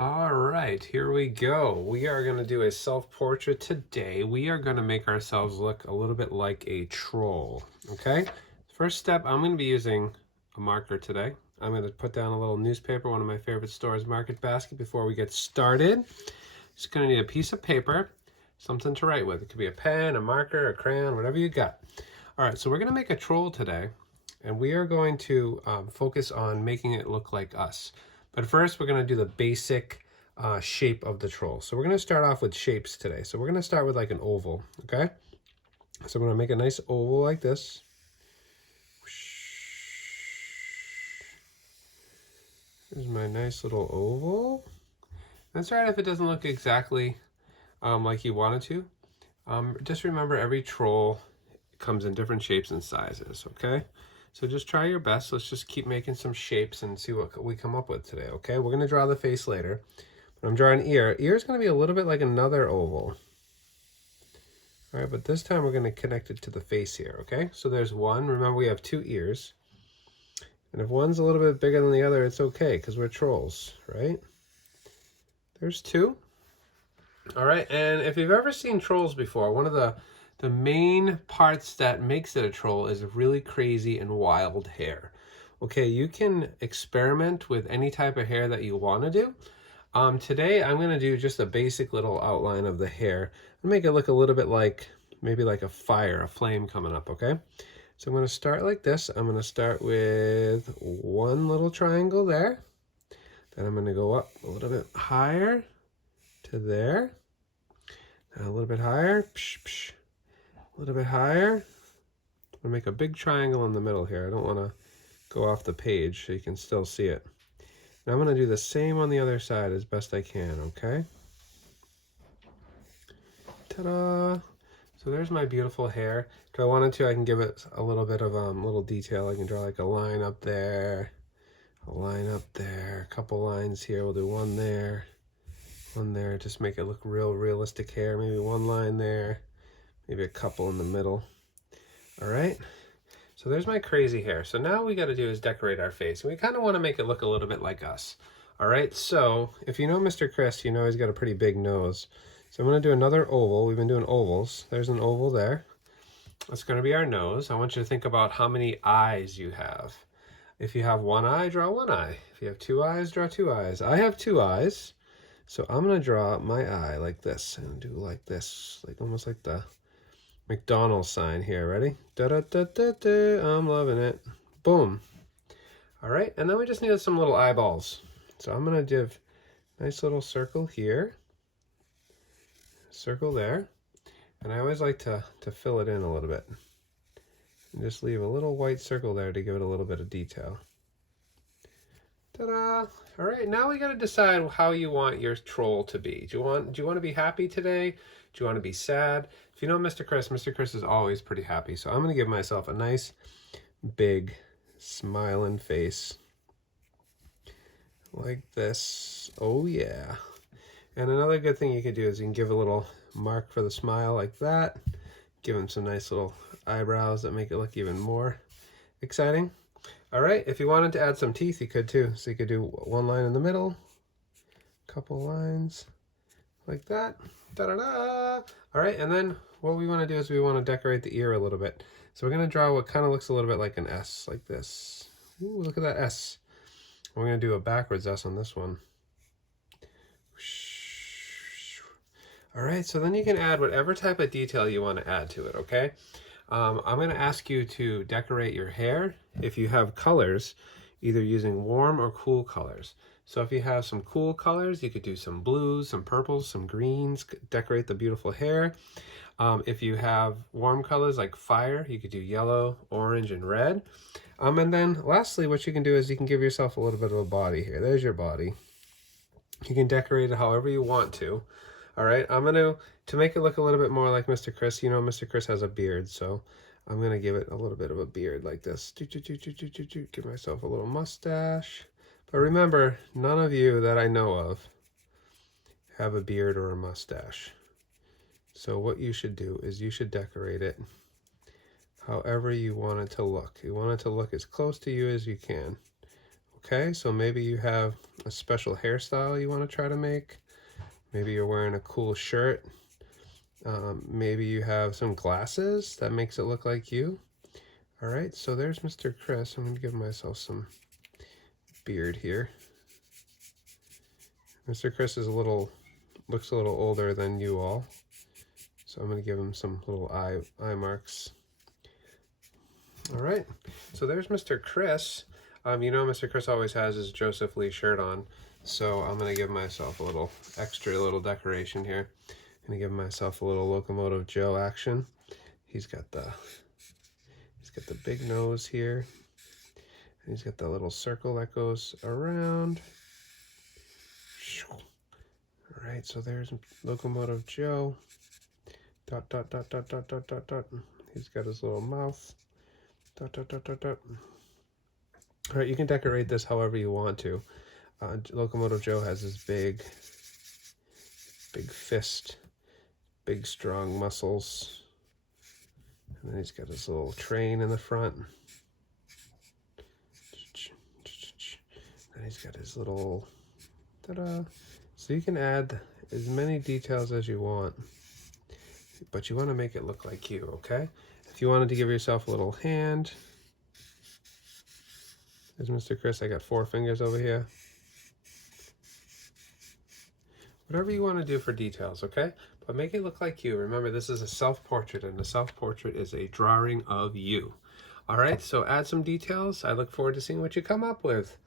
All right, here we go. We are going to do a self-portrait today. We are going to make ourselves look a little bit like a troll, okay? First step, I'm going to be using a marker today. I'm going to put down a little newspaper, one of my favorite stores, Market Basket, before we get started. Just going to need a piece of paper, something to write with. It could be a pen, a marker, a crayon, whatever you got. All right, so we're going to make a troll today, and we are going to focus on making it look like us. But first, we're going to do the basic shape of the troll. So we're going to start off with shapes today. So we're going to start with like an oval, okay? So I'm going to make a nice oval like this. Here's my nice little oval. That's all right if it doesn't look exactly like you wanted to. Just remember every troll comes in different shapes and sizes, okay? So just try your best. Let's just keep making some shapes and see what we come up with today, okay? We're going to draw the face later. But I'm drawing ear. Ear is going to be a little bit like another oval. All right, but this time we're going to connect it to the face here, okay? So there's one. Remember, we have two ears. And if one's a little bit bigger than the other, it's okay because we're trolls, right? There's two. All right, and if you've ever seen trolls before, one of the main parts that makes it a troll is really crazy and wild hair. Okay, you can experiment with any type of hair that you want to do. Today I'm going to do just a basic little outline of the hair and make it look a little bit like maybe like a fire, a flame coming up, okay? So I'm going to start like this. I'm going to start with one little triangle there. Then I'm going to go up a little bit higher to there. Now a little bit higher. Psh, psh. A little bit higher. I'm going to make a big triangle in the middle here. I don't want to go off the page so you can still see it. Now I'm going to do the same on the other side as best I can, okay? Ta-da! So there's my beautiful hair. If I wanted to, I can give it a little bit of little detail. I can draw like a line up there, a line up there, a couple lines here. We'll do one there, just make it look real realistic hair. Maybe one line there, maybe a couple in the middle. All right. So there's my crazy hair. So now we got to do is decorate our face. And we kind of want to make it look a little bit like us. All right. So if you know Mr. Chris, you know he's got a pretty big nose. So I'm going to do another oval. We've been doing ovals. There's an oval there. That's going to be our nose. I want you to think about how many eyes you have. If you have one eye, draw one eye. If you have two eyes, draw two eyes. I have two eyes. So I'm going to draw my eye like this and do like this, like almost like the McDonald's sign here. Ready? Da da da da da. I'm loving it. Boom. All right, and then we just need some little eyeballs. So I'm gonna give a nice little circle here, circle there, and I always like to fill it in a little bit, and just leave a little white circle there to give it a little bit of detail. Ta-da! All right, now we got to decide how you want your troll to be. Do you want to be happy today? Do you want to be sad? If you know Mr. Chris is always pretty happy. So I'm going to give myself a nice, big, smiling face. Like this. Oh, yeah. And another good thing you could do is you can give a little mark for the smile like that. Give him some nice little eyebrows that make it look even more exciting. All right, if you wanted to add some teeth, you could too. So you could do one line in the middle, couple lines like that. Da-da-da! All right, and then what we want to do is we want to decorate the ear a little bit. So we're going to draw what kind of looks a little bit like an S, like this. Ooh, look at that S. We're going to do a backwards S on this one. All right, so then you can add whatever type of detail you want to add to it, okay? I'm going to ask you to decorate your hair if you have colors, either using warm or cool colors. So if you have some cool colors, you could do some blues, some purples, some greens, decorate the beautiful hair. If you have warm colors like fire, you could do yellow, orange, and red. And then lastly, what you can do is you can give yourself a little bit of a body here. There's your body. You can decorate it however you want to. All right, I'm going to make it look a little bit more like Mr. Chris. You know, Mr. Chris has a beard, so I'm going to give it a little bit of a beard like this. Give myself a little mustache. But remember, none of you that I know of have a beard or a mustache. So what you should do is you should decorate it however you want it to look. You want it to look as close to you as you can. okay? So maybe you have a special hairstyle you want to try to make. Maybe you're wearing a cool shirt. Maybe you have some glasses that makes it look like you. All right, so there's Mr. Chris. I'm going to give myself some beard here. Mr. Chris is looks a little older than you all. So I'm going to give him some little eye marks. All right, so there's Mr. Chris. You know Mr. Chris always has his Joseph Lee shirt on. So I'm going to give myself a little extra little decoration here. I'm going to give myself a little Locomotive Joe action. He's got the big nose here. And he's got the little circle that goes around. All right, so there's Locomotive Joe. Dot, dot, dot, dot, dot, dot, dot, dot. He's got his little mouth. Dot, dot, dot, dot, dot. All right, you can decorate this however you want to. Locomotive Joe has his big fist, big strong muscles. And then he's got his little train in the front. And he's got his little, ta-da. So you can add as many details as you want, but you want to make it look like you, okay? If you wanted to give yourself a little hand, there's Mr. Chris. I got 4 fingers over here. Whatever you want to do for details, okay? But make it look like you. Remember, this is a self-portrait, and a self-portrait is a drawing of you. All right, so add some details. I look forward to seeing what you come up with.